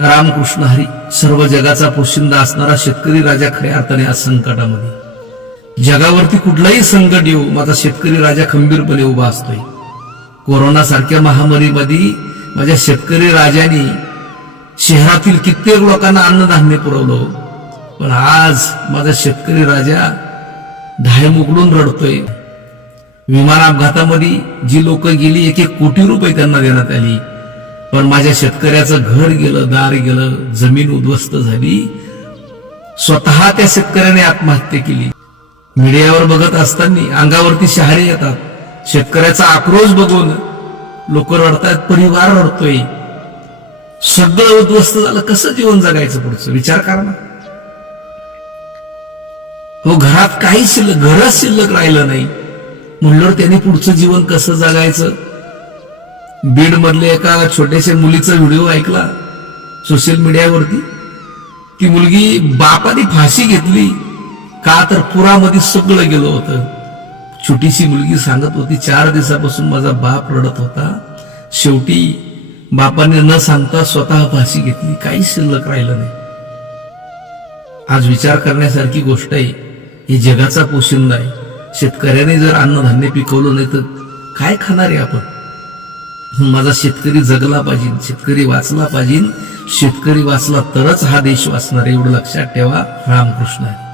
रामकृष्ण हरी सर्व जगाचा पोशिंदा असणारा शेतकरी राजा खऱ्या अर्थाने आज संकटामध्ये। जगावरती कुठलाही संकट येऊ माझा शेतकरी राजा खंबीरपणे उभा असतोय। कोरोना सारख्या महामारीमध्ये माझ्या शेतकरी राजाने शहरातील कित्येक लोकांना अन्नधान्य पुरवलं, पण आज माझा शेतकरी राजा धाय उघडून रडतोय। विमान अपघातामध्ये जी लोक गेली 1-1 कोटी रुपये त्यांना देण्यात आली, पण माझ्या शेतकऱ्याचं घर गेलं, दार गेलं, जमीन उद्ध्वस्त झाली। स्वतः त्या शेतकऱ्याने आत्महत्या केली। मीडियावर बघत असताना अंगावरती शहारे येतात। शेतकऱ्याचा आक्रोश बघून लोक रडतात, परिवार रडतोय। सगळं उद्ध्वस्त झालं, कसं जीवन जगायचं पुढचं विचार करा ना। हो, घरात काही घरच शिल्लक राहिलं नाही म्हणल्यावर त्यांनी पुढचं जीवन कसं जगायचं। बीड मधले एका छोट्याशा मुलीचा व्हिडिओ ऐकला सोशल मीडियावरती। ती मुलगी बापाने फाशी घेतली का तर पुरामध्ये सगळं गेलं होतं। छोटीशी मुलगी सांगत होती, 4 दिवसापासून माझा बाप रडत होता, शेवटी बापाने न सांगता स्वतः फाशी घेतली, काही शिल्लक राहिलं नाही। आज विचार करण्यासारखी गोष्ट आहे। हे जगाचा पोशिंदा आहे। शेतकऱ्याने जर अन्नधान्य पिकवलं नाही तर काय खाणार आहे आपण। माझा शेतकरी जगला पाहिजे, शेतकरी वाचला पाहिजे। शेतकरी वाचला तरच हा देश वाचणार, एवढं लक्षात ठेवा। रामकृष्ण हरी।